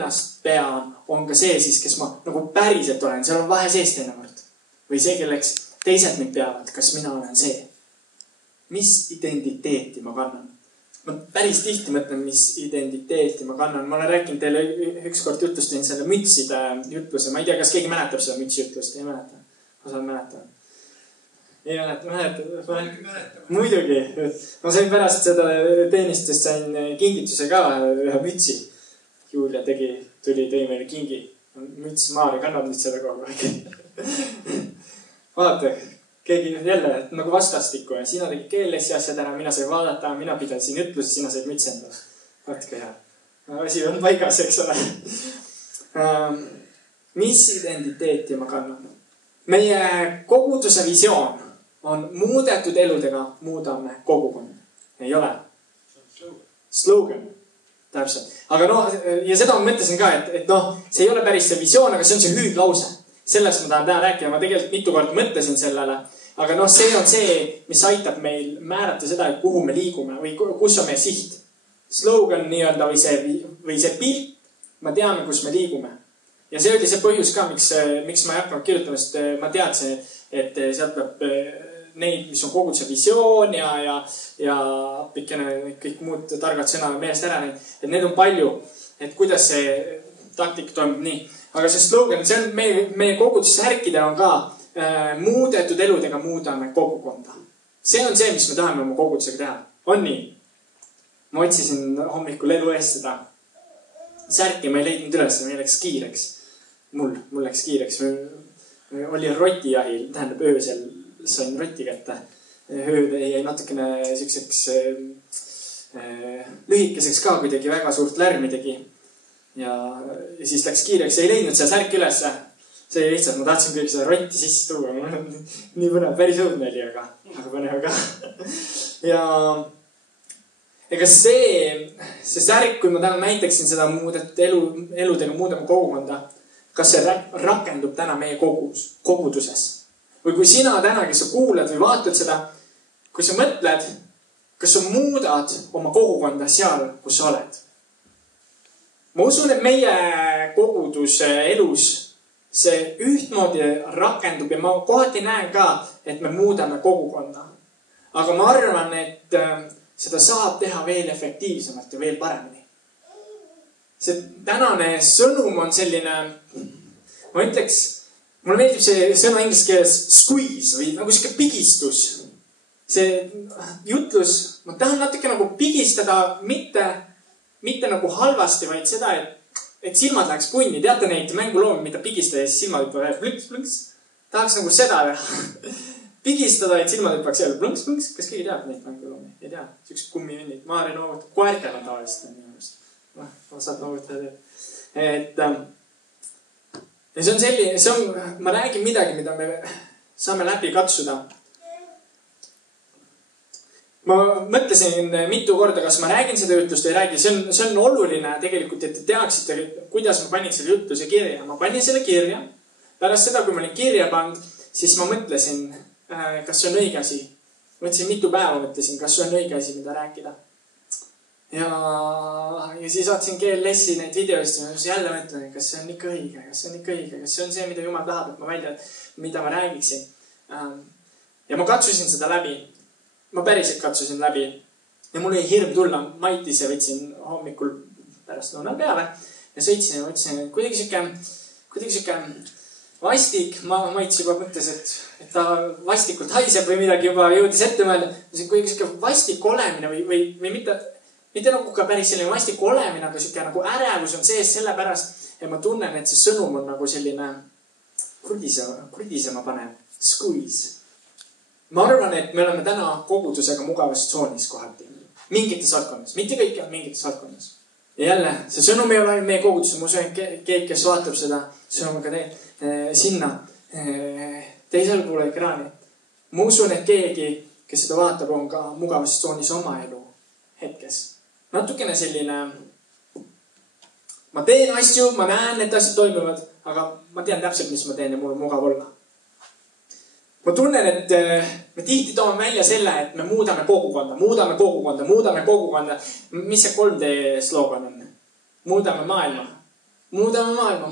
ennast pean, on ka see siis, kes ma nagu päriselt olen. Seal on vahe sees teinekord. Või see, kelleks teised mind peavad, kas mina olen see. Mis identiteeti ma kannan? Ma päris tihti mõtlen, mis identiteeti ma kannan. Ma olen rääkinud teile ükskord jutlustasin selle mütside jutluse. Ma ei tea, kas keegi mäletab seda mütsi jutlust. Ei mäleta. Osad mäletavad. Ei mäleta. Muidugi. Ma sain pärast seda teenistust, sain kingituse ka ühe mütsi. Julia tuli tõi meile kingi. Müts Maari kannab nüüd seda kogu aeg. Vaata, keegi jälle nagu vastastikku. Sina tegi keelesi asjad ära, mina sai vaadata, mina pidasin jutluse, sina said müts endale. Vaatke hea. Asi on paigas, eks ole. Mis identiteeti ma kannan? Meie koguduse visioon on muudetud eludega muudame kogukond. Ei ole? Slogan. Täpselt. Aga ja seda ma mõtlesin ka, et see ei ole päris see visioon, aga see on see hüüdlause. Sellest ma tahan täna rääkida. Ma tegelikult mitu korda mõtlesin sellele. Aga see on see, mis aitab meil määrata seda, et kuhu me liigume või kus on meie siht. Slogan nii-öelda või see pilt. Ma teame, kus me liigume. Ja see oli see põhjus ka, miks ma ei hakanud kirjutama, sest ma teadsin, et sealt peab neid, mis on koguduse visioon ja pikene kõik muud targad sõnad meelest ära neid. Et need on palju, et kuidas see taktika toimub nii. Aga see slogan, see on meie koguduse särkidel on ka muudetud eludega muudame kogukonda. See on see, mis me tahame oma kogudusega teha. On nii? Ma otsisin hommikul elu eest seda särki, ma ei leidnud üles, meil läks kiireks. Mul läks kiireks. Oli rotijahil, tähendab öösel sain roti kätte. Ööd jäi natukene siukseks lühikeseks ka, kui tegi väga suurt lärmi tegi. Ja siis läks kiireks, ei leidnud seda särki üles. See oli lihtsalt, ma tahtsin kõik seda rotti sisse tuua. Nii põnev, päris õudne oli, aga põnev ka. Ja ega see särk, kui ma täna näitaksin seda muudetud eludega muudame kogukonda, kas see rakendub täna meie koguduses? Või kui sina täna, kes sa kuulad või vaatad seda, kui sa mõtled, kas sa muudad oma kogukonda seal, kus sa oled? Ma usun, et meie koguduse elus see ühtmoodi rakendub ja ma kohati näen ka, et me muudame kogukonda. Aga ma arvan, et seda saab teha veel efektiivsemalt ja veel paremini. See tänane sõnum on selline, ma ütleks, mulle meeldib see sõna inglise keeles squeeze või nagu siuke pigistus. See jutlus, ma tahan natuke nagu pigistada, mitte nagu halvasti, vaid seda, et silmad läheks punni. Teate neid mänguloomi, mida pigistada ja siis silmad hüppavad plõnks. Tahaks nagu seda pigistada, et silmad hüppaks jälle plõnks. Kas keegi teab neid mänguloomi? Ei tea. Siuksed kummivennid. Maari noovad. Koertel on tavaliselt. Osad noovad. Ja see on, ma räägin midagi, mida me saame läbi katsuda. Ma mõtlesin mitu korda, kas ma räägin seda jutlust või ei räägi. See on oluline tegelikult, et te teaksite, kuidas ma panin selle jutluse kirja. Ma panin selle kirja. Pärast seda, kui ma olin kirja pannud, siis ma mõtlesin, kas see on õige asi. Mõtlesin mitu päeva, mõtlesin, kas see on õige asi, mida rääkida. Ja siis vaatasin GLS-i neid videost ja jälle mõtlen, kas see on ikka õige, kas see on see, mida Jumal tahab, et ma välja, mida ma räägiksin. Ja ma katsusin seda läbi. Ma päriselt katsusin läbi ja mul ei hirm tulla. Maitise võtsin hommikul pärast lõunal peale ja sõitsin ja mõtlesin, et kuidagi siuke vastik. Maits juba mõtles, et ta vastikult haiseb või midagi juba jõudis ette mõelda. Kuidagi siuke vastik olemine või mitte nagu ka päris selline vastik olemine, aga siuke nagu ärevus on sees sellepärast, et ma tunnen, et see sõnum on nagu selline krudisema panev. Squeeze. Ma arvan, et me oleme täna kogudusega mugavas tsoonis kohati. Mingites valdkonnas. Mitte kõik on mingites valdkonnas. Ja jälle, see sõnum ei ole meie kogudus. Ma usun, et keegi, kes vaatab seda sõnumiga sinna teisel poole ekraani. Ma usun, et keegi, kes seda vaatab, on ka mugavas tsoonis oma elu hetkes. Natukene selline, ma teen asju, ma näen, et asjad toimuvad, aga ma tean täpselt, mis ma teen ja mul on mugav olla. Ma tunnen, et me tihti toome välja selle, et me muudame kogukonda. Mis see 3D slogan on? Muudame maailma. muudame maailma.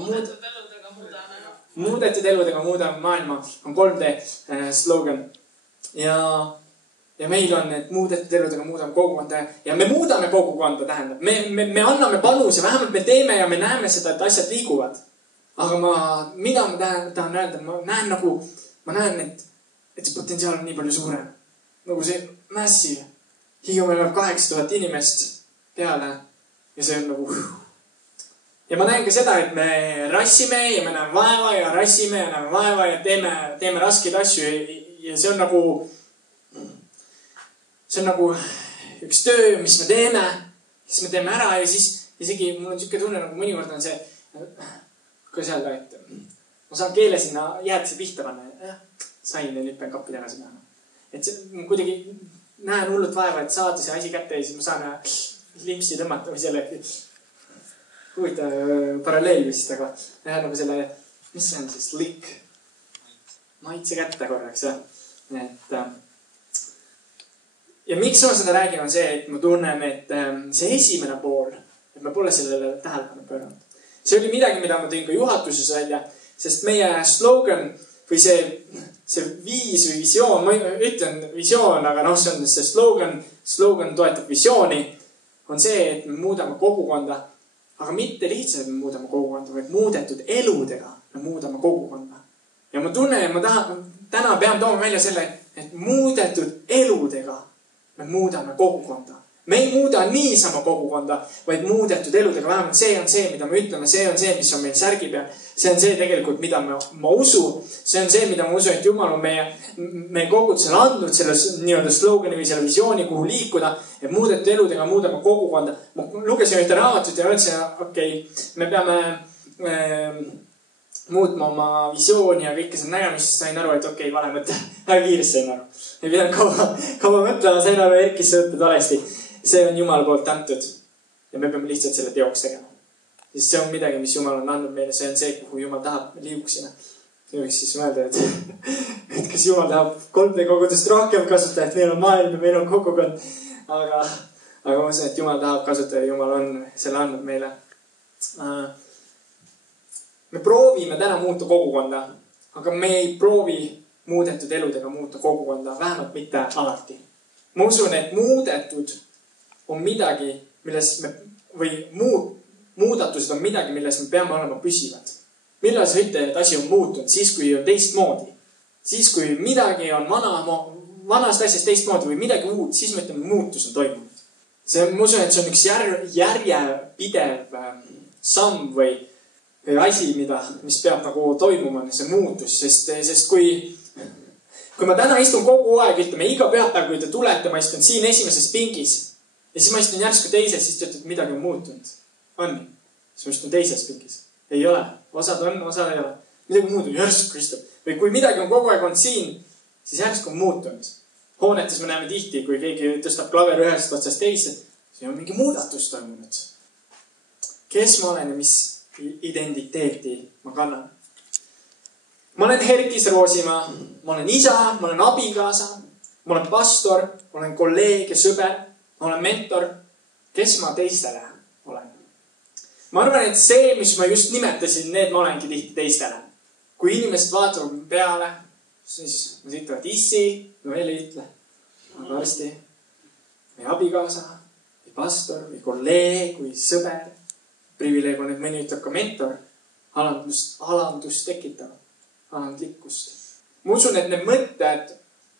Muudetud eludega muudame maailma on 3D slogan. Ja meil on, et muudetud eludega muudame kogukonda ja me muudame kogukonda, tähendab. Me anname panuse, vähemalt me teeme ja me näeme seda, et asjad liiguvad. Aga mida ma tahan öelda, ma näen, et see potentsiaal on nii palju suurem. Nagu see massive. Hiiumäel on 8000 inimest peale ja see on nagu... Ja ma näen ka seda, et me rassime ja me näeme vaeva ja rassime ja näeme vaeva ja teeme raskeid asju ja see on nagu üks töö, mis me teeme, siis me teeme ära ja siis isegi mul on siuke tunne, nagu mõnikord on see, kuidas öelda, et ma saan keele sinna jäätise pihta panna. Sain ja nüüd pean kappi tagasi näha. Et ma kuidagi näen hullult vaeva, et saada see asi kätte ja siis ma saan limpsi tõmmata või selle huvitav paralleel vist, aga nagu selle, mis see on siis, lick maitse kätte korraks. Ja miks ma seda räägin on see, et ma tunnen, et see esimene pool, et ma pole sellele tähelepanu pööranud. See oli midagi, mida ma tõin ka juhatuses välja, sest meie slogan või see viis või visioon, ma ütlen visioon, aga see on see slogan toetab visiooni, on see, et me muudame kogukonda, aga mitte lihtsalt, et me muudame kogukonda, vaid muudetud eludega me muudame kogukonda. Ja ma tunnen, et ma täna pean tooma välja selle, et muudetud eludega me muudame kogukonda. Me ei muuda niisama kogukonda, vaid muudetud eludega. Vähemalt see on see, mida me ütleme. See on see, mis on meil särgi peal. See on see tegelikult, mida ma usu. See on see, mida ma usu, et Jumal on meie kogudusele andnud selle nii-öelda slogani või selle visiooni, kuhu liikuda. Et muudetud eludega muudame kogukonda. Ma lugesin ühte raamatut ja ütlesin, okei, me peame muutma oma visiooni ja kõike seda nägemist, sain aru, et okei, vale mõte. Väga kiiresti sain aru. Ei pidanud kaua mõtlema, sain aru, Erkis sa mõtled valesti. See on Jumala poolt antud. Ja me peame lihtsalt selle teoks tegema. Sest see on midagi, mis Jumal on andnud meile. See on see, kuhu Jumal tahab liiguksime. See võiks siis mõelda, et kas Jumal tahab 3D kogudust rohkem kasutada, et meil on maailm ja meil on kogukond. Aga ma usun, et Jumal tahab kasutada ja Jumal on selle andnud meile. Me proovime täna muuta kogukonda, aga me ei proovi muudetud eludega muuta kogukonda, vähemalt mitte alati. Ma usun, et muudetud on midagi, või muudatused on midagi, milles me peame olema püsivad. Millal sa ütled, et asi on muutunud? Siis, kui on teistmoodi. Siis, kui midagi on vanast asjast teistmoodi või midagi uut, siis me ütleme, muutus on toimunud. Ma usun, et see on üks järjepidev samm või asi, mis peab nagu toimuma, see muutus. Sest kui ma täna istun kogu aeg, ütleme iga pühapäev, kui te tulete, ma istun siin esimeses pingis ja siis ma istun järsku teises, siis te ütlete, et midagi on muutunud. On. Siis ma istun teises pingis. Ei ole. Osad on, osad ei ole. Midagi muutunud, järsku istub. Või kui midagi on kogu aeg olnud siin, siis järsku on muutunud. Hoonetes me näeme tihti, kui keegi tõstab klaver ühest otsast teise, siis on mingi muudatus toimunud. Kes ma olen ja mis identiteeti ma kannan? Ma olen Herkis Roosimaa, ma olen isa, ma olen abikaasa, ma olen pastor, ma olen kolleeg ja sõber, ma olen mentor. Kes ma teistele olen? Ma arvan, et see, mis ma just nimetasin, need ma olengi tihti teistele. Kui inimesed vaatavad peale, siis nad ütlevad issi, no veel ei ütle, aga arsti, või abikaasa, või pastor, või kolleeg, või sõber. Privileeg on, et mõni ütleb ka mentor, alandust tekitav. Alandlikkust. Ma usun, et need mõtted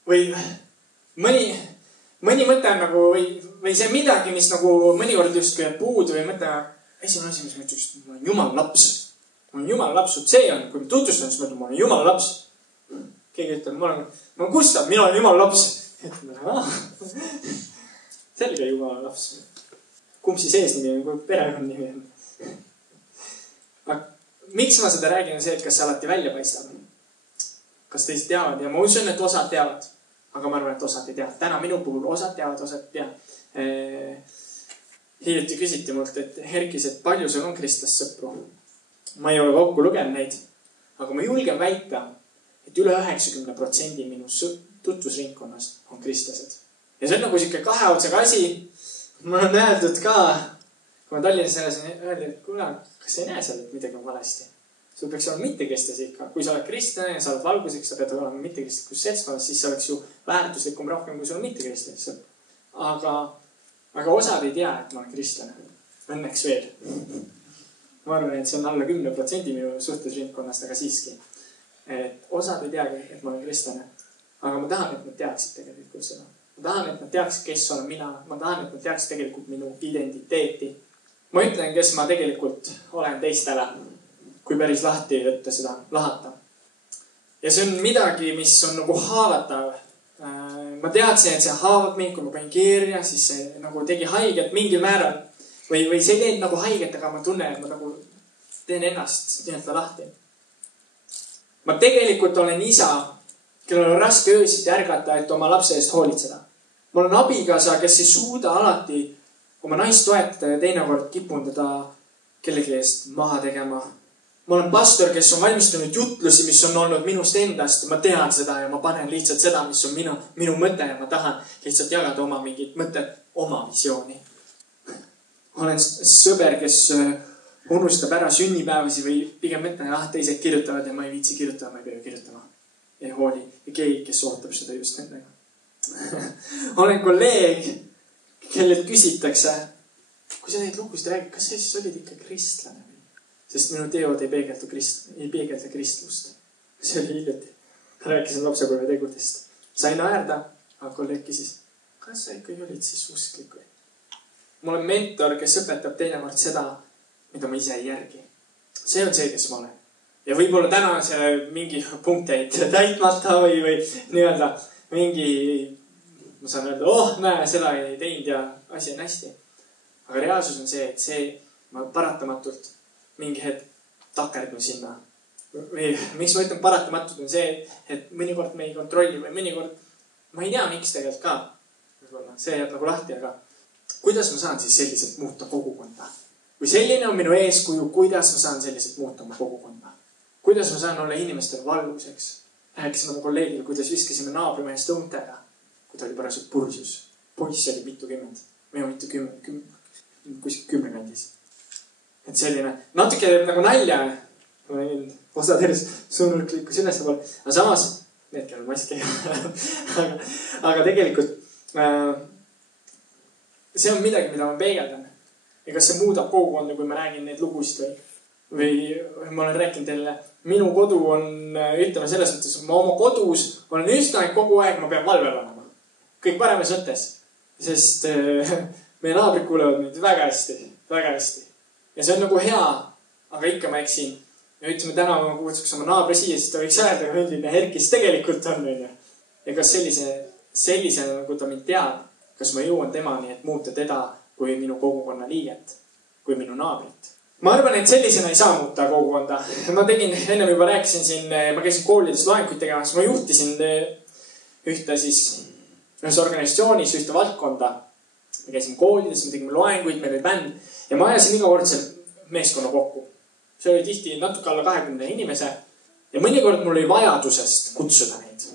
või mõni mõte on nagu või see midagi, mis nagu mõnikord just puudu või mõte, esimene asi, mis ma ütleks, ma olen Jumala laps. Ma olen Jumala laps, see on, kui ma tutvustan, siis ma ütlen, ma olen Jumala laps. Keegi ütleb, ma olen Gustav, mina olen Jumala laps. Selge Jumala laps. Kumb siis eesnimi on, kui perekond nimi on. Miks ma seda räägin on see, et kas see alati välja paistab? Kas teist teavad? Ja ma usun, et osad teavad. Aga ma arvan, et osad ei tea. Täna minu puhul osad teavad, osad ei tea. Hiljuti küsiti mult, et Herkis, et palju sul on kristlassõpru? Ma ei ole kokku lugenud neid. Aga ma julgen väita, et üle 90% minu tutvusringkonnast on kristlased. Ja see on nagu siuke kahe otsaga asi. Mul on öeldud ka kui ma Tallinnas elasin, öeldi, et kuule, kas sa ei näe seal, et midagi on valesti? Sul peaks olema mittekristlasi ikka. Kui sa oled kristlane ja sa oled valguseks, sa pead olema mittekristlikus seltskonnas, siis see oleks ju väärtuslikum rohkem, kui sul on mittekristlasi. Aga osad ei tea, et ma olen kristlane. Õnneks veel. Ma arvan, et see on alla 10% minu suhtlusringkonnast, aga siiski. Et osad ei teagi, et ma olen kristlane. Aga ma tahan, et nad teaksid tegelikult seda. Ma tahan, et nad teaksid, kes olen mina. Ma tahan, et nad teaksid tegelikult minu identiteeti. Ma ütlen, kes ma tegelikult olen teistele, kui päris lahti võtta seda lahata. Ja see on midagi, mis on nagu haavatav. Ma teadsin, et see haavab mind, kui ma panin kirja, siis see nagu tegi haiget mingil määral. Või see ei teinud nagu haiget, aga ma tunnen, et ma nagu teen ennast nii-öelda lahti. Ma tegelikult olen isa, kellel on raske öösiti ärgata, et oma lapse eest hoolitseda. Ma olen abikaasa, kes ei suuda alati oma naist toetada ja teinekord kipun teda kellegi eest maha tegema. Ma olen pastor, kes on valmistunud jutlusi, mis on olnud minust endast. Ma tean seda ja ma panen lihtsalt seda, mis on minu mõte ja ma tahan lihtsalt jagada oma mingit mõtet, oma visiooni. Olen sõber, kes unustab ära sünnipäevasi või pigem mõtlen, teised kirjutavad ja ma ei viitsi kirjutada, ma ei pea kirjutama. Ei hooli ja keegi, kes ootab seda just nendega. Olen kolleeg, kellelt küsitakse, kui sa neid lugusid räägid, kas sa siis olid ikka kristlane? Sest minu teod ei peegelda kristlust. See oli hiljuti. Rääkisin lapsepõlve tegudest. Sain naerda, aga kolleeg küsis, kas sa ikka olid siis usklik või? Mul on mentor, kes õpetab teinekord seda, mida ma ise ei järgi. See on see, kes ma olen. Ja võib-olla täna on see mingi punkteid täitmata või nii-öelda mingi, ma saan öelda, näe, seda ei teinud ja asi on hästi. Aga reaalsus on see, et ma paratamatult mingi hetk takerdun sinna. Või miks ma ütlen paratamatult on see, et mõnikord me ei kontrolli või mõnikord, ma ei tea, miks tegelikult ka. See jääb nagu lahti, aga kuidas ma saan siis selliselt muuta kogukonda? Või selline on minu eeskuju, kuidas ma saan selliselt muuta oma kogukonda? Kuidas ma saan olla inimestele valguseks? Rääkisin oma kolleegile, kuidas viskasime naabrimehest õuntega, kui ta oli parasult purjus. Poiss oli mitukümmend. Või kuskil 10 kandis. Et selline, natuke teeb nagu nalja. Osa tervis suunult liikus üles pool. Aga samas, need kellel maski aga tegelikult see on midagi, mida ma peegeldan. Ja kas see muudab kogukonda, kui ma räägin neid lugusid või ma olen rääkinud teile, minu kodu on, ütleme selles mõttes, ma oma kodus olen üsna kogu aeg, ma pean valvel olema. Kõik paremas mõttes. Sest meie naabrid kuulevad mind väga hästi, väga hästi. Ja see on nagu hea, aga ikka ma eksin. Ja ütleme, täna ma kutsuks oma naabri siia, siis ta võiks öelda, milline Herkis tegelikult on. Ja kas sellise nagu ta mind teab, kas ma jõuan temani, et muuta teda kui minu kogukonna liiget, kui minu naabrit. Ma arvan, et sellisena ei saa muuta kogukonda. Ma tegin, ennem juba rääkisin siin, ma käisin koolides loenguid tegemas, ma juhtisin ühes organisatsioonis ühte valdkonda. Me käisime koolides, me tegime loenguid, meil oli bänd ja ma ajasin iga kord seal meeskonna kokku. See oli tihti natuke alla 20 inimese ja mõnikord mul oli vajadusest kutsuda neid.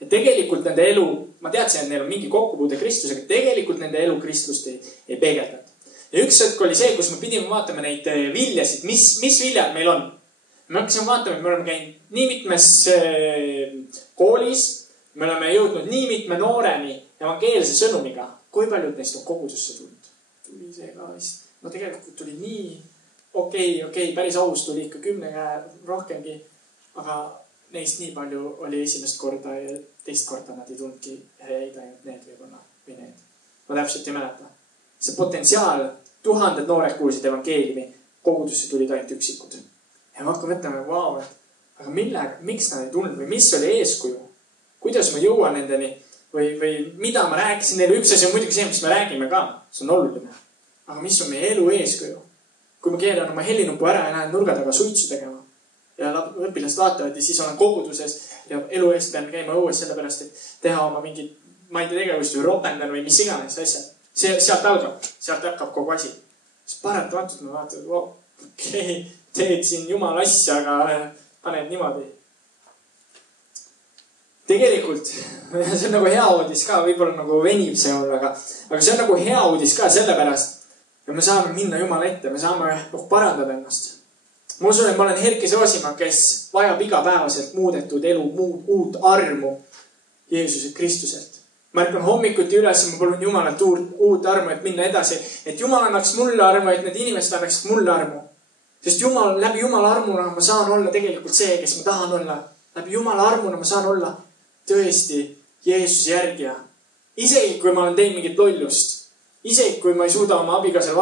Ja tegelikult nende elu, ma teadsin, et neil on mingi kokkupuude Kristusega, tegelikult nende elu Kristust ei peegeldanud. Ja üks hetk oli see, kus me pidime vaatama neid viljasid, mis viljad meil on. Me hakkasime vaatama, et me oleme käinud nii mitmes koolis, me oleme jõudnud nii mitme nooreni evangeelse sõnumiga. Kui paljud neist on kogudusse tulnud? Tuli see ka vist. No tegelikult tuli nii okei, päris aus tuli ikka 10 käe rohkemgi, aga neist nii palju oli esimest korda ja teist korda nad ei tundki häid ainult need või need. Ma täpselt ei mäleta. See potentsiaal, 1000 noored kuulsid evangeeliumi, kogudusse tulid ainult üksikud. Ja ma hakkan mõtlema, wow, aga miks nad ei tulnud või mis oli eeskuju? Kuidas ma jõuan nendeni? Või mida ma rääkisin neile? Üks asi on muidugi see, mis me räägime ka. See on oluline. Aga mis on meie elu eeskuju? Kui ma keelan oma helinupu ära ja lähen nurga taga suitsu tegema ja õpilased vaatavad ja siis olen koguduses ja elu eest pean käima õues sellepärast, et teha oma mingid, ma ei tea tegevust või ropendan või mis iganes asjad. Sealt hakkab kogu asi. Siis paratamatult ma vaatan, okei, teed siin jumala asja, aga paned niimoodi. Tegelikult, see on nagu hea uudis ka, võib-olla nagu venib see olla, aga see on nagu hea uudis ka sellepärast, ja me saame minna Jumala ette, me saame parandada ennast. Ma usun, et ma olen Erki Soosimaa, kes vajab igapäevaselt muudetud elu, uut armu Jeesuse Kristuselt. Ma ärkan hommikuti üles ja ma palun Jumalalt uut armu, et minna edasi. Et Jumal annaks mulle armu, et need inimesed annaksid mulle armu. Sest läbi Jumala armuna ma saan olla tegelikult see, kes ma tahan olla. Läbi Jumala armuna ma saan olla tõesti Jeesuse järgija. Isegi kui ma olen teinud mingit lollust. Isegi kui ma ei suuda oma abikaasal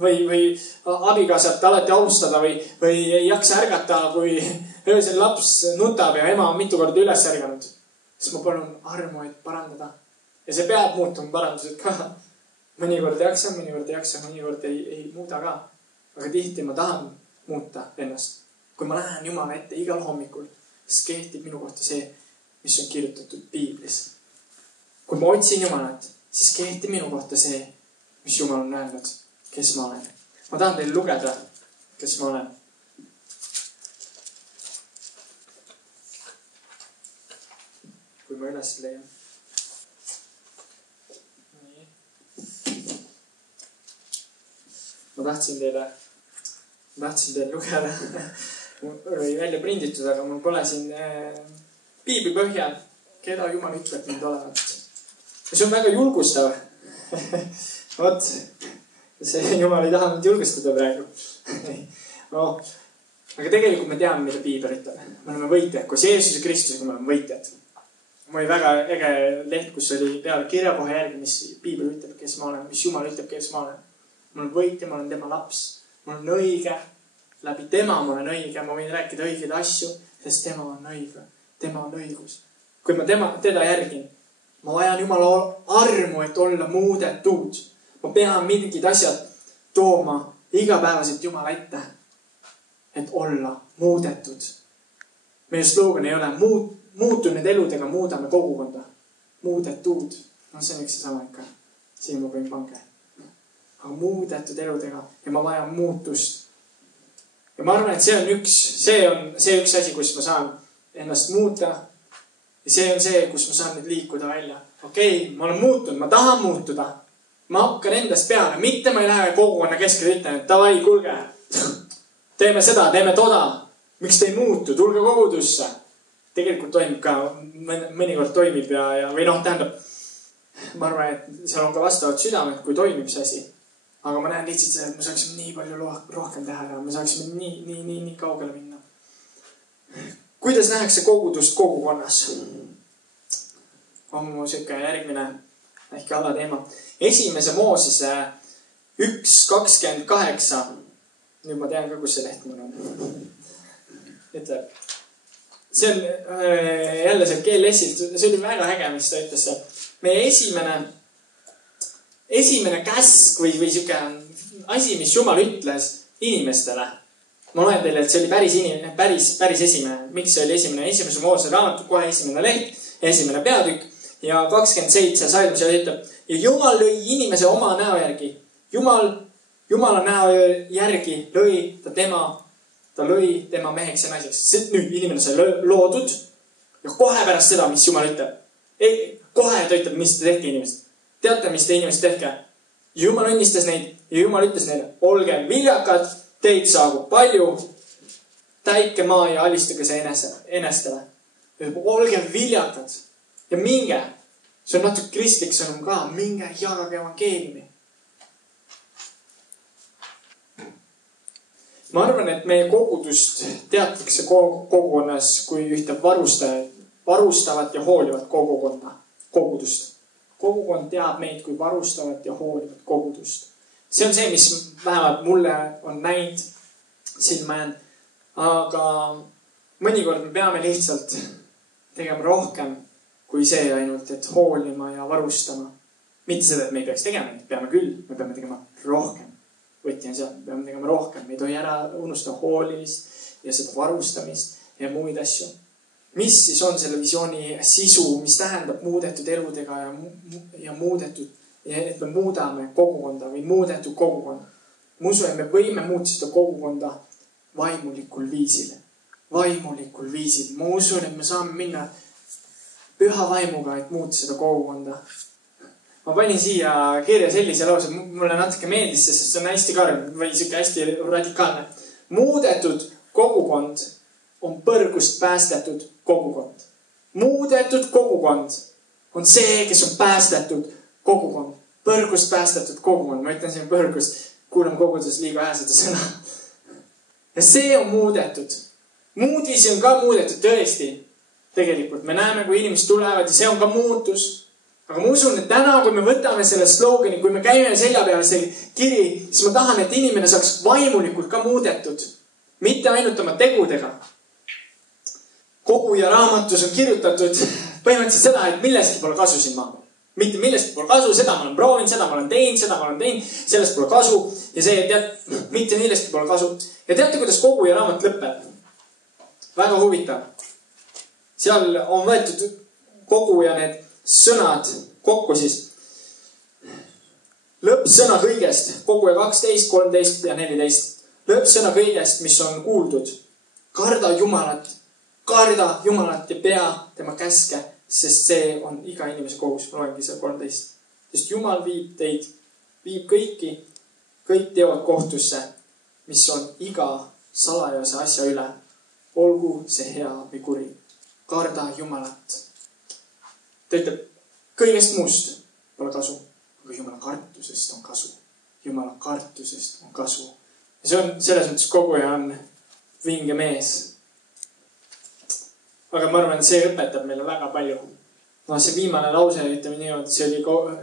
või abikaasat alati austada või ei jaksa ärgata, kui öösel laps nutab ja ema on mitu korda üles ärganud. Siis ma palun armu, et parandada. Ja see peab muutuma parandused ka. Mõnikord mõnikord ei muuda ka. Aga tihti ma tahan muuta ennast. Kui ma lähen Jumala ette igal hommikul, siis kehtib minu kohta see, mis on kirjutatud Piiblis. Kui ma otsin Jumalat, siis kehtib minu kohta see, mis Jumal on öelnud, kes ma olen. Ma tahan teile lugeda, kes ma olen. Kui ma üles leian. Ma tahtsin teile lugeda. Mul oli välja prinditud, aga mul pole siin Piibli põhjal, keda Jumal ütleb mind olevat. Ja see on väga julgustav. Vot, see Jumal ei taha mind julgustada praegu. No, aga tegelikult me teame, mida Piibel ütleb. Me oleme võitjad, koos Jeesuse Kristusega me oleme võitjad. Mul oli väga äge leht, kus oli peale kirjakoha järgi, mis Piibel ütleb, kes ma olen, mis Jumal ütleb, kes ma olen. Ma olen võitja, ma olen tema laps. Ma olen õige. Läbi tema ma olen õige. Ma võin rääkida õigeid asju, sest tema on õige. Tema on õigus. Kui ma teda järgin, ma vajan Jumala armu, et olla muudetud. Ma pean mingid asjad tooma igapäevaselt Jumala ette, et olla muudetud. Meie slogan ei ole muutunud eludega muudame kogukonda. Muudetud. No see on üks sama ikka. Siin ma võin pange. Aga muudetud eludega ja ma vajan muutust. Ja ma arvan, et see on üks asi, kus ma saan ennast muuta. Ja see on see, kus ma saan nüüd liikuda välja. Okei, ma olen muutunud, ma tahan muutuda. Ma hakkan endast peale. Mitte ma ei lähe kogukonna keskele ütlen, et davai, kulge. Teeme seda, teeme toda. Miks te ei muutu? Tulge kogudusse. Tegelikult toimib ka, mõnikord toimib või tähendab, ma arvan, et seal on ka vastavad südamed, kui toimib see asi. Aga ma näen lihtsalt seda, et me saaksime nii palju rohkem teha ja me saaksime nii kaugele minna. Kuidas nähakse kogudust kogukonnas? On mu siuke järgmine ehk alateema. Esimese Moosese 1.28. Nüüd ma tean ka, kus see leht mul on. Ütleb. See on jälle see keelesilt. See oli väga äge, mis ta ütles. Meie esimene käsk või siuke asi, mis Jumal ütles inimestele. Ma loen teile, et see oli päris esimene. Miks see oli esimene? Esimese Moosese raamatu, kohe esimene leht, esimene peatükk ja 27 salm seal ütleb. Ja Jumal lõi inimese oma näo järgi. Jumala näo järgi lõi ta lõi tema meheks ja naiseks. Nüüd inimene sai loodud ja kohe pärast seda, mis Jumal ütleb. Kohe ta ütleb, mis te tehke inimesed. Teate, mis te inimesed tehke? Jumal õnnistas neid ja Jumal ütles neile, olge viljakad, teid saabub palju, täike maa ja alistage see enestele. Olge viljakad ja minge. See on natuke kristlik sõnum ka. Minge jagage evangeeliumi. Ma arvan, et meie kogudust teatakse kogukonnas kui ühte varustavat ja hoolivat kogudust. Kogukond teab meid kui varustavat ja hoolivat kogudust. See on see, mis vähemalt mulle on näinud silma jäänud. Aga mõnikord me peame lihtsalt tegema rohkem kui see ainult, et hoolima ja varustama. Mitte seda, et me ei peaks tegema, peame küll, me peame tegema rohkem. Võti on seal, me peame tegema rohkem. Me ei tohi ära unustada hoolimist ja seda varustamist ja muid asju. Mis siis on selle visiooni sisu, mis tähendab muudetud eludega ja muudetud, et me muudame kogukonda või muudetud kogukonda. Ma usun, et me võime muuta seda kogukonda vaimulikul viisil. Vaimulikul viisil. Ma usun, et me saame minna püha vaimuga, et muuta seda kogukonda. ma panin siia kirja sellise lause, mulle natuke meeldis, sest see on hästi karm või siuke hästi radikaalne. Muudetud kogukond on põrgust päästetud kogukond. Muudetud kogukond on see, kes on päästetud kogukond. Põrgust päästetud kogukond. Ma ütlen siin põrgust, kuulan koguduses liiga vähe seda sõna. Ja see on muudetud. Muud viisi on ka muudetud tõesti. Tegelikult me näeme, kui inimesed tulevad ja see on ka muutus. Aga ma usun, et täna, kui me võtame selle sloogani, kui me käime selja peale see kiri, siis ma tahan, et inimene saaks vaimulikult ka muudetud. Mitte ainult oma tegudega. Koguja raamatus on kirjutatud põhimõtteliselt seda, et millestki pole kasu siin maal. Mitte millestki pole kasu, seda ma olen proovinud, seda ma olen teinud, sellest pole kasu. Ja see, mitte millestki pole kasu. Ja teate, kuidas koguja raamat lõpeb? Väga huvitav. Seal on võetud koguja need sõnad kokku siis. Lõppsõna kõigest, koguja 12, 13 ja 14. Lõppsõna kõigest, mis on kuuldud. Karda Jumalat ja pea tema käske, sest see on iga inimese kohus. Ma loengi seal 13. Sest Jumal viib kõik teod kohtusse, mis on iga salajase asja üle. Olgu see hea või kuri. Karda Jumalat. Ta ütleb, kõigest muust pole kasu, aga Jumala kartusest on kasu. Jumala kartusest on kasu. Ja see on selles mõttes koguja on vinge mees. Aga ma arvan, et see õpetab meile väga palju. No, see viimane lause, ütleme niimoodi, see oli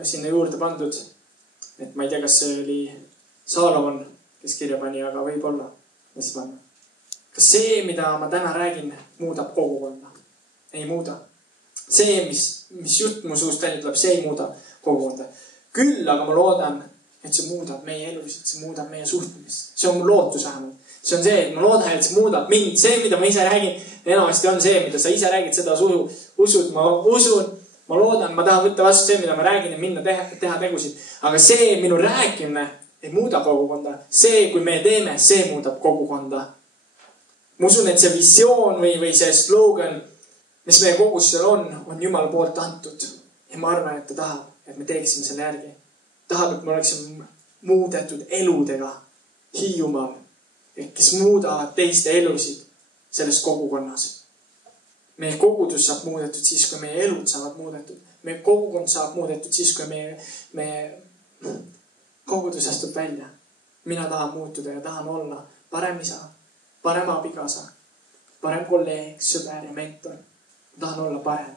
sinna juurde pandud. Et ma ei tea, kas see oli Saalomon, kes kirja pani, aga võib olla. Kas see, mida ma täna räägin, muudab kogukonda? Ei muuda. See, mis jutt mu suust välja tuleb, see ei muuda kogukonda. Küll, aga ma loodan, et see muudab meie elusid, see muudab meie suhtumist. See on mu lootus vähemalt. See on see, et ma loodan, et see muudab mind. See, mida ma ise räägin, enamasti on see, mida sa ise räägid, seda usud. Ma usun, ma loodan, ma tahan võtta vastu see, mida ma räägin ja minna teha tegusid. Aga see minu rääkimine ei muuda kogukonda. See, kui me teeme, see muudab kogukonda. Ma usun, et see visioon või see slogan, mis meie kogusel on Jumala poolt antud. Ja ma arvan, et ta tahab, et me teeksime selle järgi. Tahab, et me oleksime muudetud eludega Hiiumaal, kes muudavad teiste elusid selles kogukonnas. Meie kogudus saab muudetud siis, kui meie elud saavad muudetud. Meie kogukond saab muudetud siis, kui meie kogudus astub välja. Mina tahan muutuda ja tahan olla parem isa, parem abikaasa, parem kolleeg, sõber ja mentor. Tahan olla parem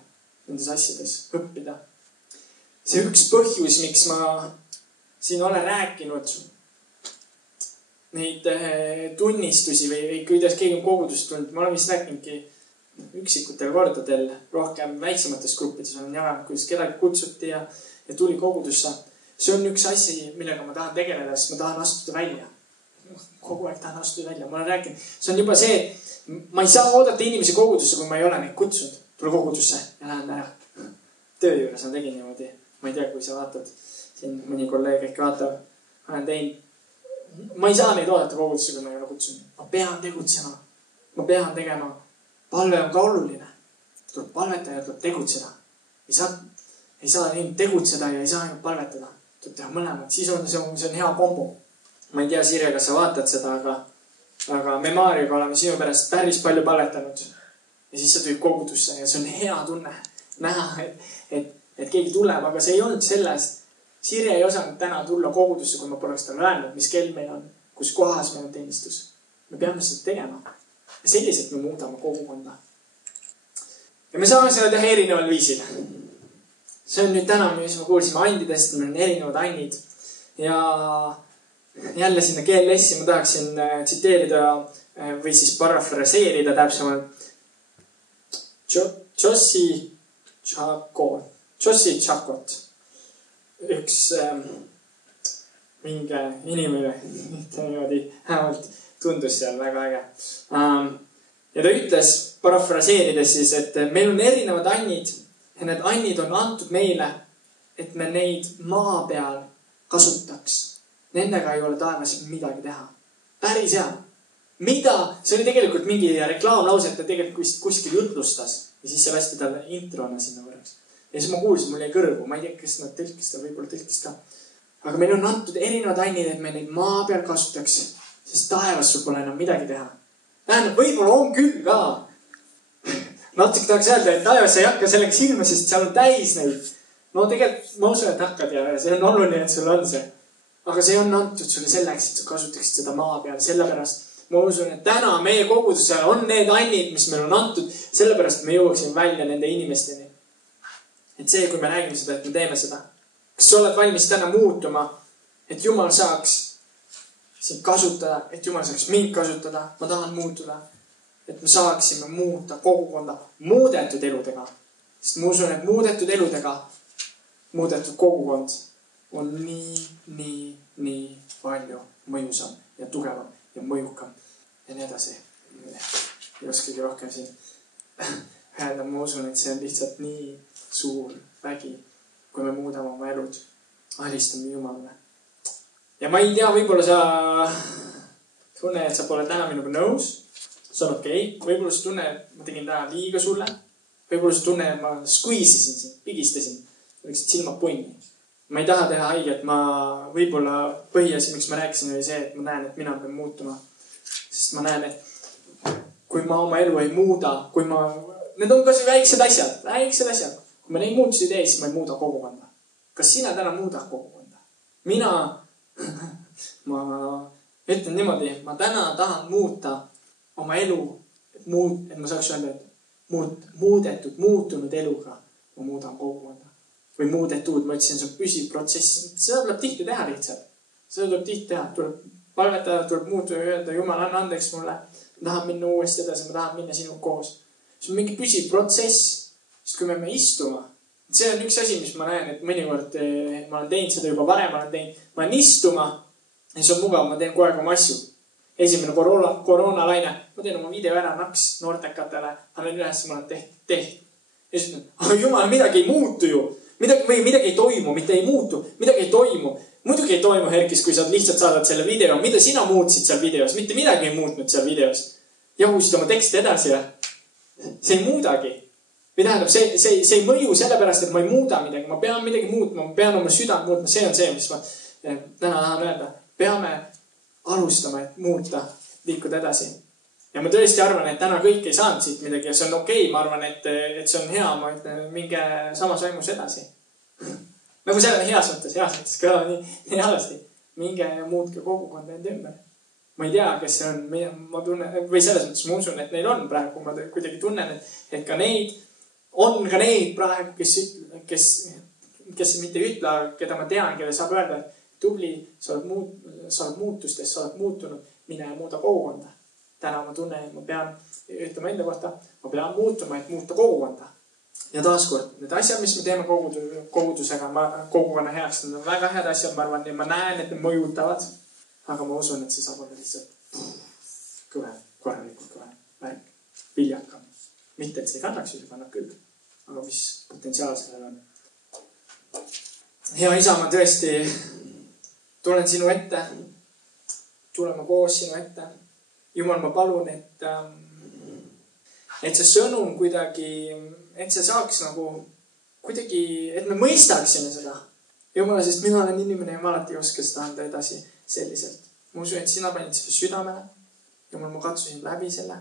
nendes asjades, õppida. See üks põhjus, miks ma siin olen rääkinud neid tunnistusi või kuidas keegi on kogudust tulnud. Ma olen vist rääkinudki üksikutel kordadel, rohkem väiksemates gruppides on jaganud, kuidas kedagi kutsuti ja tuli kogudusse. See on üks asi, millega ma tahan tegeleda, sest ma tahan astuda välja. Kogu aeg tahan astuda välja. Ma olen rääkinud. See on juba see, ma ei saa oodata inimesi kogudusse, kui ma ei ole neid kutsunud. Tule kogudusse ja lähen ära. Töö juures ma tegin niimoodi. Ma ei tea, kui sa vaatad. Siin mõni kolleeg ehk vaatab. Ma olen teinud. Ma ei saa neid oodata kogudusse, kui ma ei ole kutsunud. Ma pean tegutsema. Ma pean tegema. Palve on ka oluline. Tuleb palvetada ja tuleb tegutseda. Ei saa ainult tegutseda ja ei saa ainult palvetada. Tuleb teha mõlemad. Siis on see on hea kombo. Ma ei tea, Sirje, kas sa vaatad seda, aga me Maarjaga oleme sinu pärast päris palju palvetanud. Ja siis sa tulid kogudusse ja see on hea tunne näha, et keegi tuleb, aga see ei olnud sellest. Sirje ei osanud täna tulla kogudusse, kui ma poleks talle öelnud, mis kell meil on, kus kohas meil on teenistus. Me peame seda tegema. Ja selliselt me muudame kogukonda. Ja me saame seda teha erineval viisil. See on nüüd täna, mis me kuulsime andidest, meil on erinevad andid. Ja jälle sinna GLS-i ma tahaksin tsiteerida või siis parafraseerida täpsemalt Joshi Chakot. Üks mingi inimene niimoodi hämalt tundus seal väga äge. Ja ta ütles parafraseerides siis, et meil on erinevad annid ja need annid on antud meile, et me neid maa peal kasutaks. Nendega ei ole taevas midagi teha. Päris hea. Mida? See oli tegelikult mingi reklaamlause, et ta tegelikult kuskil jutlustas. Ja siis see lasti talle introna sinna võrraks. Ja siis ma kuulsin, mul jäi kõrvu, ma ei tea, kes nad tõlkis ta, võib-olla tõlkis ka. Aga meil on antud erinevad annid, et me neid maa peal kasutaks, sest taevas sul pole enam midagi teha. Tähendab, võib-olla on küll ka. Natuke tahaks öelda, et taevas ei hakka sellega silma, sest seal on täis neid. No tegelikult ma usun, et hakkad ja see on oluline, et sul on see. Aga see on antud sulle selleks, et sa kasutaksid seda maa peal. Sellepärast ma usun, et täna meie kogudusel on need annid, mis meil on antud. Sellepärast me jõuaksime välja nende inimesteni. Et see, kui me räägime seda, et me teeme seda. Kas sa oled valmis täna muutuma, et Jumal saaks sind kasutada, et Jumal saaks mind kasutada. Ma tahan muutuda, et me saaksime muuta kogukonda muudetud eludega. Sest ma usun, et muudetud eludega muudetud kogukond on nii palju mõjusam ja tugevam ja mõjukam ja nii edasi. Ei oskagi rohkem siin öelda, ma usun, et see on lihtsalt nii suur vägi, kui me muudame oma elud, alistame Jumalale. Ja ma ei tea, võib-olla sa tunne, et sa pole täna minuga nõus. See on okei. Võib-olla sa tunne, et ma tegin täna liiga sulle. Võib-olla sa tunne, et ma squeezisin sind, pigistasin. Võiksid silmad punni. Ma ei taha teha haiget. Ma võib-olla põhiasi, miks ma rääkisin, oli see, et ma näen, et mina pean muutuma. Sest ma näen, et kui ma oma elu ei muuda, need on kas väiksed asjad. Kui ma neid muutusi tee, siis ma ei muuda kogukonda. Kas sina täna muudad kogukonda? Mina, ma ütlen niimoodi, ma täna tahan muuta oma elu, et ma saaks öelda, et muutunud eluga ma muudan kogukonda. Või muudetud, ma ütlesin, see on püsiv protsess. Seda tuleb tihti teha lihtsalt. Tuleb palvetada, tuleb muutuda ja öelda, Jumal, anna andeks mulle. Ma tahan minna uuesti edasi, ma tahan minna sinuga koos. See on mingi püsiv protsess. Sest kui me istuma, see on üks asi, mis ma näen, et mõnikord ma olen teinud seda juba varem, ma olen istuma ja see on mugav, ma teen kogu aeg oma asju. Esimene koroonalaine, ma teen oma video ära naks noortekatele, annan üles, ma olen tehtud. Ja siis ütlen, Jumal, midagi ei muutu ju. Midagi ei toimu, mitte ei muutu, midagi ei toimu. Muidugi ei toimu, Herkis, kui sa lihtsalt saadad selle video. Mida sina muutsid seal videos? Mitte midagi ei muutnud seal videos. Jahusid oma teksti edasi ja see ei muudagi. Või tähendab, see ei mõju sellepärast, et ma ei muuda midagi. Ma pean midagi muutma, ma pean oma südant muutma. See on see, mis ma täna tahan öelda. Peame alustama, et muuta, liikuda edasi. Ja ma tõesti arvan, et täna kõik ei saanud siit midagi ja see on okei. Ma arvan, et see on hea. Ma ütlen, minge samas vaimus edasi. Nagu selle heas mõttes ka nii halvasti. Minge ja muutke kogukonda enda ümber. Ma ei tea, kes see on. Ma tunnen, või selles mõttes ma usun, et neil on praegu. Ma kuidagi tunnen, et ka neid on ka neid praegu, kes mitte ütle, keda ma tean, kelle saab öelda, et tubli, sa oled muutustes, sa oled muutunud, mine ja muuda kogukonda. Täna ma tunnen, et ma pean ütlema enda kohta, ma pean muutuma, et muuta kogukonda. Ja taaskord, need asjad, mis me teeme kogudusega, kogukonna heaks, need on väga head asjad, ma arvan, ja ma näen, et need mõjutavad. Aga ma usun, et see saab olla lihtsalt korralikult kõve, viljakam. Mitte, et see ei kannaks, see kannab küll. Aga mis potentsiaal sellel on. Hea isa, ma tõesti tulen sinu ette. Tulema koos sinu ette. Jumal, ma palun, et see sõnum kuidagi, et see saaks nagu kuidagi, et me mõistaksime seda. Jumal, sest mina olen inimene ja ma alati ei oska seda anda edasi selliselt. Ma usun, et sina panid selle südamele. Jumal, ma katsusin läbi selle.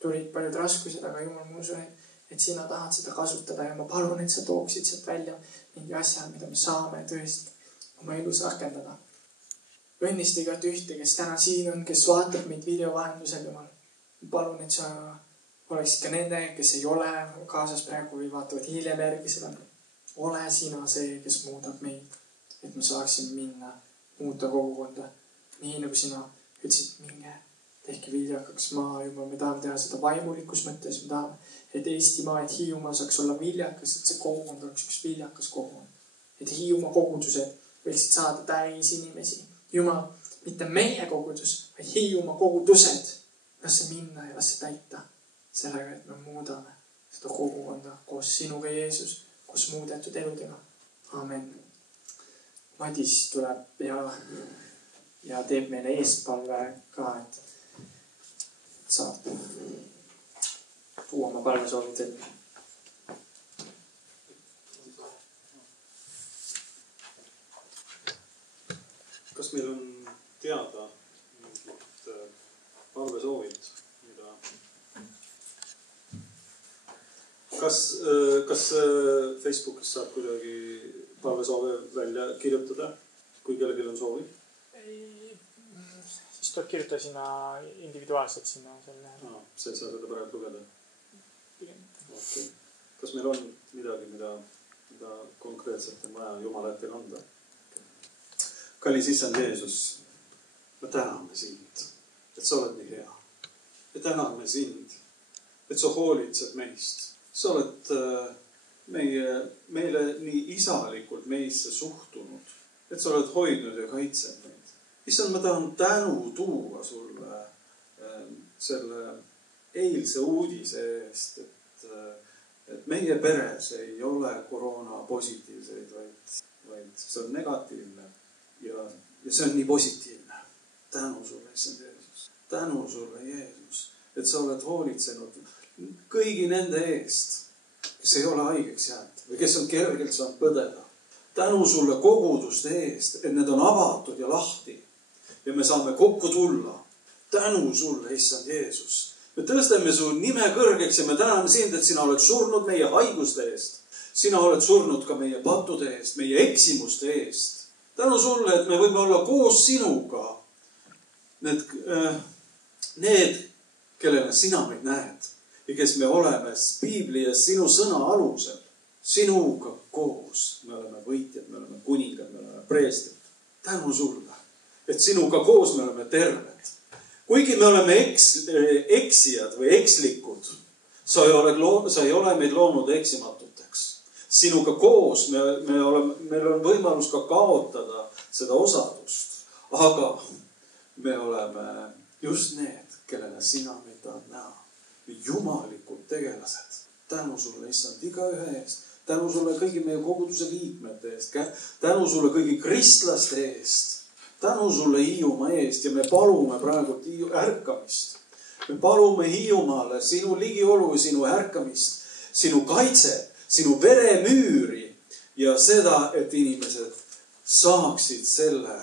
Tulid paljud raskused, aga Jumal, ma usun, et sina tahad seda kasutada ja ma palun, et sa tooksid sealt välja mingi asja, mida me saame tõesti oma elus rakendada. Õnnista igat ühte, kes täna siin on, kes vaatab meid video vahendusel, Jumal. Ma palun, et sa oleksid ka nende, kes ei ole kaasas praegu või vaatavad hiljem järgi seda. Ole sina see, kes muudab meid, et me saaksime minna, muuta kogukonda. Nii nagu sina ütlesid, minge. Tehke viljakaks maa, Jumal, me tahame teha seda vaimulikus mõttes, me tahame, et Eestimaa, et Hiiumaa saaks olla viljakas, et see kogukond oleks üks viljakas kogukond. Et Hiiumaa kogudused võiksid saada täis inimesi. Jumal, mitte meie kogudus, vaid Hiiumaa kogudused. Las see minna ja las see täita sellega, et me muudame seda kogukonda koos sinuga, Jeesus, koos muudetud eludega. Amen. Madis tuleb ja teeb meile eestpalve ka, et saab tuua oma palvesoovitud. kas meil on teada mingid palvesoovid, mida kas Facebookis saab kuidagi palvesoove välja kirjutada, kui kellelgi on soovi? Siis tuleb kirjutada sinna individuaalselt sinna selle. See ei saa seda praegu lugeda. Okay. Kas meil on midagi, mida konkreetselt on vaja Jumala ette kanda? Kallis Issand Jeesus, me täname sind, et sa oled nii hea. Me täname sind, et sa hoolitsed meist. Sa oled meile nii isalikult meisse suhtunud, et sa oled hoidnud ja kaitsenud meid. Issand, ma tahan tänu tuua sulle selle eilse uudise eest, et meie peres ei ole koroona positiivseid, vaid see on negatiivne ja see on nii positiivne. Tänu sulle, Issand Jeesus. Tänu sulle, Jeesus, et sa oled hoolitsenud kõigi nende eest, kes ei ole haigeks jäänud või kes on kergelt saanud põdeda. Tänu sulle koguduste eest, et need on avatud ja lahti ja me saame kokku tulla. Tänu sulle, Issand Jeesus. Me tõstame su nime kõrgeks ja me täname sind, et sina oled surnud meie haiguste eest. Sina oled surnud ka meie pattude eest, meie eksimuste eest. Tänu sulle, et me võime olla koos sinuga. Need, kellele sina meid näed ja kes me oleme Piibli ja sinu sõna alusel. Sinuga koos me oleme võitjad, me oleme kuningad, me oleme preestrid. Tänu sulle, et sinuga koos me oleme terved. Kuigi me oleme eksijad või ekslikud, sa ei ole meid loonud eksimatuteks. Sinuga koos meil on võimalus ka kaotada seda osadust. Aga me oleme just need, kellele sina meid tahad näha. Jumalikud tegelased. Tänu sulle, Issand, igaühe eest. Tänu sulle kõigi meie koguduse liikmete eest. Tänu sulle kõigi kristlaste eest. Tänu sulle Hiiumaa eest ja me palume praegu ärkamist. Me palume Hiiumaale sinu ligiolu, sinu ärkamist, sinu kaitse, sinu veremüüri ja seda, et inimesed saaksid selle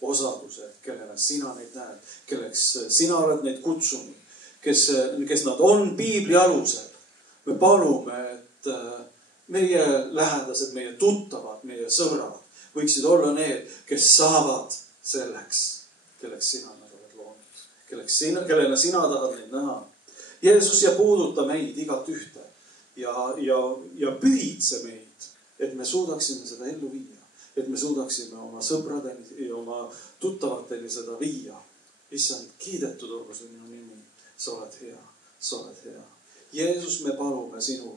osaduse, kellele sina neid näed, kelleks sina oled neid kutsunud, kes nad on Piibli alusel. Me palume, et meie lähedased, meie tuttavad, meie sõbrad võiksid olla need, kes saavad selleks, kelleks sina nad oled loonud, kellena sina tahad neid näha. Jeesus, ja puuduta meid igat ühte ja pühitse meid, et me suudaksime seda ellu viia, et me suudaksime oma sõpradeni ja oma tuttavateni seda viia. Issand, kiidetud olgu sinu nimi. Sa oled hea, sa oled hea. Jeesus, me palume sinu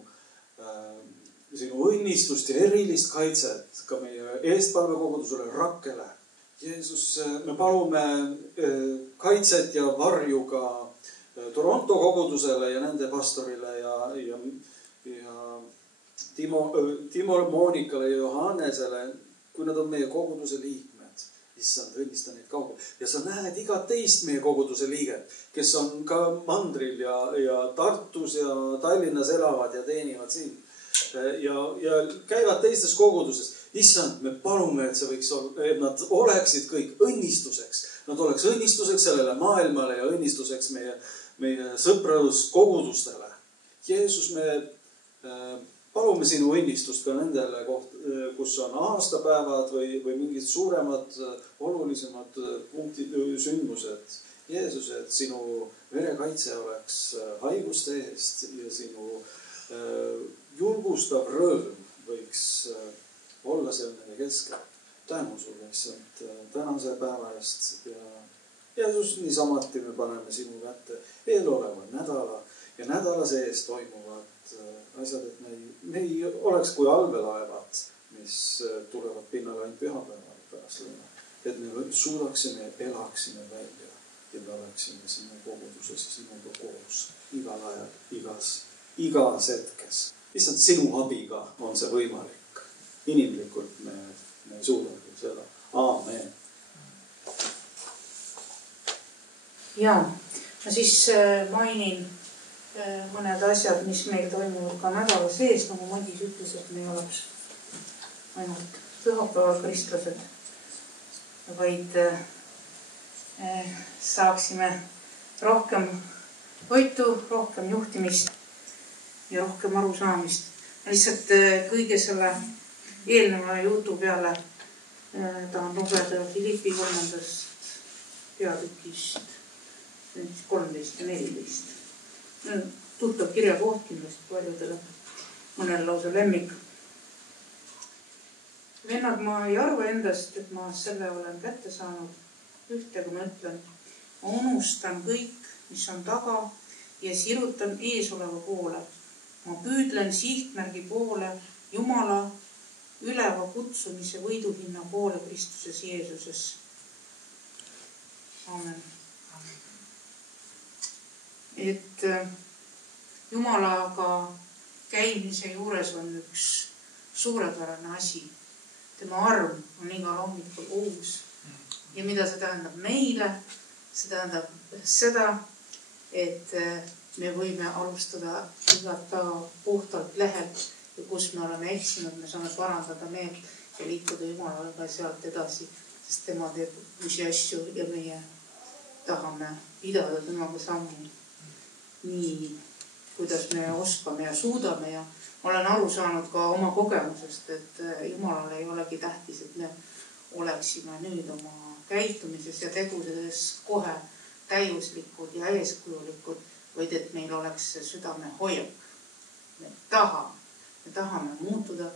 õnnistust ja erilist kaitset ka meie eestpalvekogudusele Rakkele. Jeesus, me palume kaitset ja varju ka Toronto kogudusele ja nende pastorile ja Timo Moonikale ja Johannesele, kui nad on meie koguduse liikmed. Issand, õnnista neid kaugel. Ja sa näed iga teist meie koguduse liiget, kes on ka mandril ja Tartus ja Tallinnas elavad ja teenivad siin. Ja käivad teistes koguduses. Issand, me palume, et nad oleksid kõik õnnistuseks. Nad oleks õnnistuseks sellele maailmale ja õnnistuseks meie sõpraduskogudustele. Jeesus, me palume sinu õnnistust ka nendele kus on aastapäevad või mingid suuremad, olulisemad punktid, sündmused. Jeesus, et sinu verekaitse oleks haiguste eest ja sinu julgustav rõõm võiks olla seal nende keskel. Tänu sulle, issand, tänase päeva eest ja Jeesus, niisamati me paneme sinu kätte eeloleva nädala ja nädala sees toimuvad asjad, et me ei oleks kui allveelaevad, mis tulevad pinnale ainult pühapäeval pärast lõuna. Et me suudaksime, elaksime välja ja me oleksime sinu koguduses ja sinuga koos igal ajal, igas hetkes. Lihtsalt sinu abiga on see võimalik. Inimlikult me ei suudagi seda. Aamen. Ja, no siis mainin mõned asjad, mis meil toimuvad ka nädala sees, nagu Madis ütles, et me ei oleks ainult pühapäeval kristlased. vaid saaksime rohkem toitu, rohkem juhtimist ja rohkem arusaamist. Lihtsalt kõige selle eelneva jutu peale tahan lugeda Philippi 3. peatükist 13 ja 14. Tuttav kirjakoht kindlasti paljudele, mõnel lausa lemmik. Vennad, ma ei arva endast, et ma selle olen kätte saanud. Ühte, kui ma ütlen, ma unustan kõik, mis on taga ja sirutan eesoleva poole. Ma püüdlen sihtmärgi poole, Jumala üleva kutsumise võiduhinna poole Kristuses Jeesuses. Amen. Et Jumalaga käimise juures on üks suurepärane asi. Tema arm on igal hommikul uus. Ja mida see tähendab meile? See tähendab seda, et me võime alustada igat päeva puhtalt lehelt ja kus me oleme eksinud, me saame parandada meelt ja liikuda Jumalaga sealt edasi, sest tema teeb uusi asju ja meie tahame pidada temaga sammu nii, kuidas me oskame ja suudame. Ja olen aru saanud ka oma kogemusest, et Jumalale ei olegi tähtis, et me oleksime nüüd oma käitumises ja tegudes kohe täiuslikud ja eeskujulikud, vaid et meil oleks see südame hoiak. Me tahame muutuda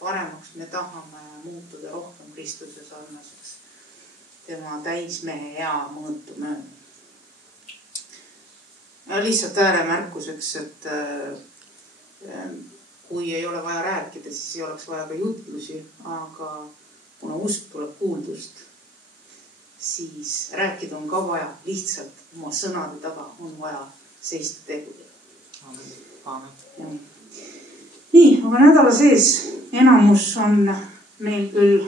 paremaks, me tahame muutuda rohkem Kristuse sarnaseks, tema täismehe hea mõõtu mööda. Lihtsalt ääremärkuseks, et kui ei ole vaja rääkida, siis ei oleks vaja ka jutlusi, aga kuna usk tuleb kuuldust, siis rääkida on ka vaja, lihtsalt oma sõnade taga on vaja seista tegudega. Amen. Nii, aga nädala sees enamus on meil küll,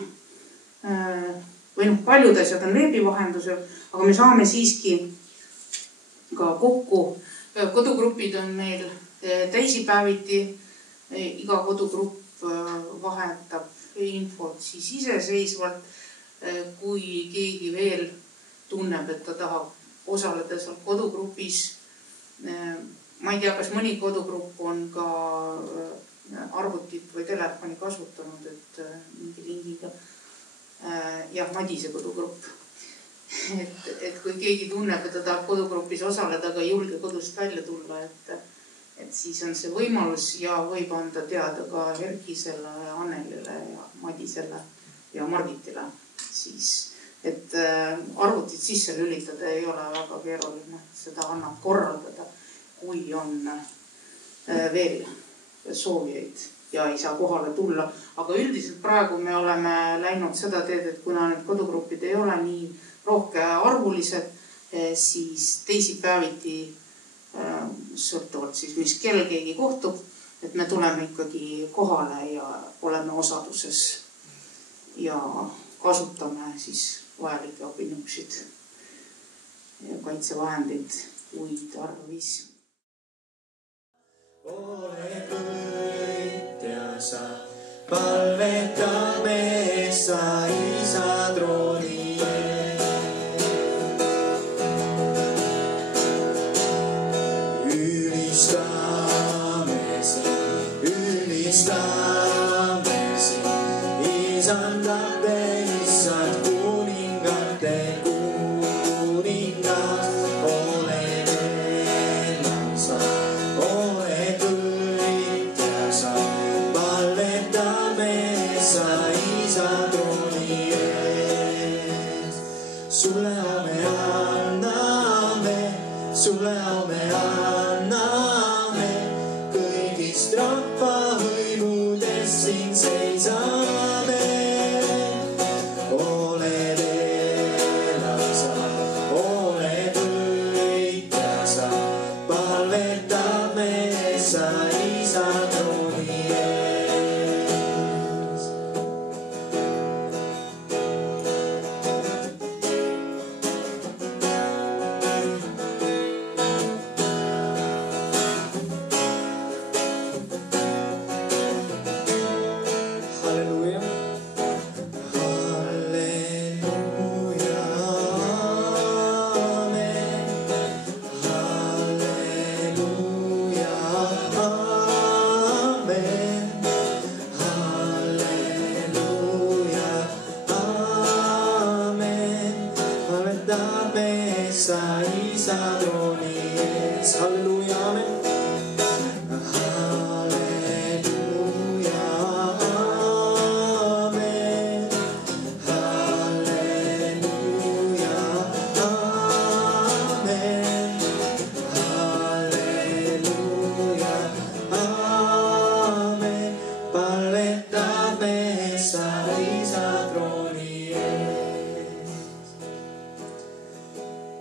või paljud asjad on veebi vahendusel, aga me saame siiski ka kokku. Kodugrupid on meil teisipäeviti, iga kodugrupp vahetab infot siis iseseisvalt. Kui keegi veel tunneb, et ta tahab osaleda seal kodugrupis. Ma ei tea, kas mõni kodugrupp on ka arvutit või telefoni kasutanud, et mingi lingiga. Jah, Madise kodugrupp. Et kui keegi tunneb, et ta tahab kodugrupis osaleda, aga ei julge kodust välja tulla, et siis on see võimalus ja võib anda teada ka Erkisele, Annelile ja Madisele ja Margitile. Siis, et arvutit sisse lülitada ei ole väga keeruline. Seda annab korraldada, kui on veel soovijaid ja ei saa kohale tulla. Aga üldiselt praegu me oleme läinud seda teed, et kuna need kodugrupid ei ole nii rohke arvulised, siis teisipäeviti sõltuvalt siis, mis kell keegi kohtub, et me tuleme ikkagi kohale ja oleme osaduses ja kasutame siis vajalikke abinõusid ja kaitsevahendid, kui tarvis. Ole võitja sa, palvetame sa Isa trooni ees. Ülistame sind, isandate issand kuningate kuningas. Ole vennam sa, ole võitja sa, palvetame sa Isa trooni messa isa trooni ees. Halleluuja, amen. Halleluuja, amen. Halleluuja, amen. Halleluuja, amen. Palletaan messa isa trooni ees.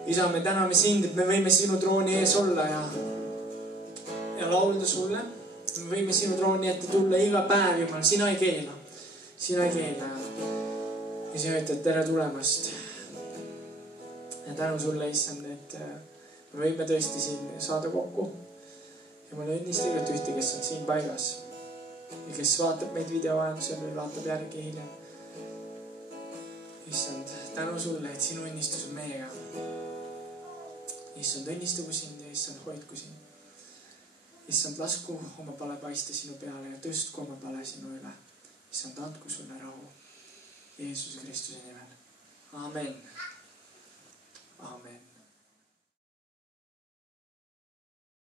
isa, me täname sind, et me võime sinu trooni ees olla ja laulda sulle. Me võime sinu trooni ette tulla iga päev, Jumal, sina ei keela. Sina ei keela. Ja sina ütled tere tulemast. Ja tänu sulle, issand, et me võime tõesti siin saada kokku. Ja ma õnnista igat ühte, kes on siin paigas. Ja kes vaatab meid videovahendusel või vaatab järgi hiljem. Issand, tänu sulle, et sinu õnnistus on meiega. Issand, õnnistagu sind ja issand, hoidku sind. Issand, lasku oma pale paista sinu peale ja tõstku oma pale sinu üle. Issand, andku sulle rahu Jeesuse Kristuse nimel. Amen. Amen.